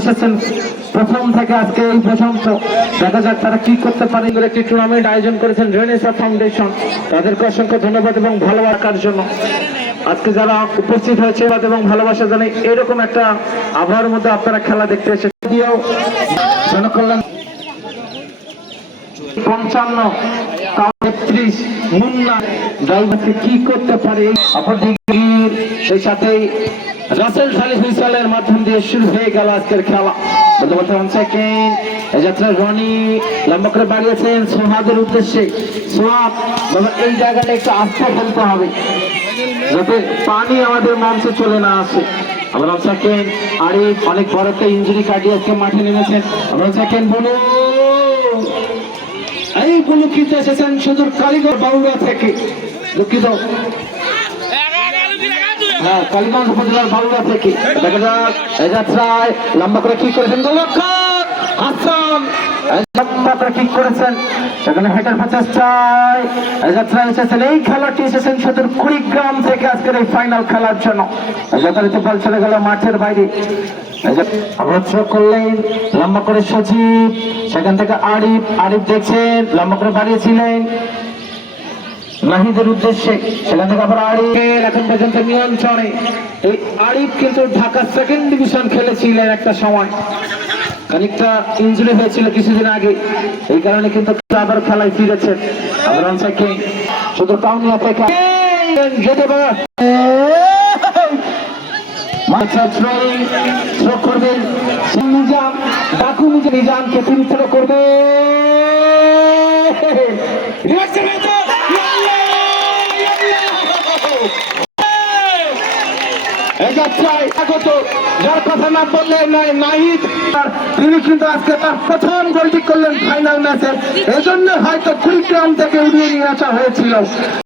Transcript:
এসেছেন প্রথম থেকে আজকে এই পর্যন্ত। দেখা যাক তারা কি করতে পারে। একটি টুর্নামেন্ট আয়োজন করেছেন রেনেসা ফাউন্ডেশন, তাদেরকে অসংখ্য ধন্যবাদ এবং ভালোবাসার জন্য। আজকে যারা উপস্থিত হয়েছে এবং ভালোবাসা জানাই। এরকম একটা আবহাওয়ার মধ্যে আপনারা খেলা দেখতে এসেছেন। জনকল্যাণ 55 33 মুন্না ড্রাইভারকে কি করতে পারে। অপরদিকে সেই সাথে রাসেল খালি হুইসেলের মাধ্যম দিয়ে শুরু হয়ে গেল আজকের খেলা। বর্তমান সেকেন্ড এই যাত্রা রনি লম্বা করে বাড়িয়েছেন সোহাদের উদ্দেশ্যে। সোহাদ বাবা এই জায়গাটা একটু আস্থা ফেলতে হবে যাতে পানি আমাদের মঞ্চে চলে না আসে। আমরা সেকেন্ড আরিফ অনেক বড় একটা ইঞ্জুরি কাটিয়ে আজকে মাঠে নেমেছেন। আমরা সেকেন্ড বলু এই বলু কিন্তু এসেছেন সুদূর কালীগঞ্জ বাউড়া থেকে। দুঃখিত, হ্যাঁ কালীগঞ্জ উপজেলার বাউড়া থেকে। দেখা যাক এই যাত্রায় লম্বা করে কি করেছেন গোলরক্ষক হাসান, লম্বা করে কি করেছেন সেখানে হেডার প্রচেষ্টায় এই যাত্রায় এসেছেন। এই খেলাটি এসেছেন সুদূর কুড়িগ্রাম থেকে আজকের এই ফাইনাল খেলার জন্য। যথারীতি বল চলে গেল মাঠের বাইরে। করলেন লম্বা করে সজীব, সেখান থেকে আরিফ আরিফ দেখছেন লম্বা করে বাড়িয়েছিলেন নাহিদের উদ্দেশ্যে। সেখান থেকে আবার আরিফের এখন পর্যন্ত নিয়ন্ত্রণে। এই আরিফ কিন্তু ঢাকা সেকেন্ড ডিভিশন খেলেছিলেন একটা সময়, খানিকটা ইনজুরি হয়েছিল কিছুদিন আগে, এই কারণে কিন্তু আবার খেলায় ফিরেছেন। আবার শুধু পাউনি অপেক্ষা যেতে পারে করবেন নিজাম ডাকু নিজামকে তিনি থ্রো করবে। যার কথা না বললে নয় নাহিদ, তিনি কিন্তু আজকে তার প্রথম গোলটি করলেন ফাইনাল ম্যাচে। এজন্য হয়তো কুড়িগ্রাম থেকে উড়িয়ে নিয়ে আসা হয়েছিল।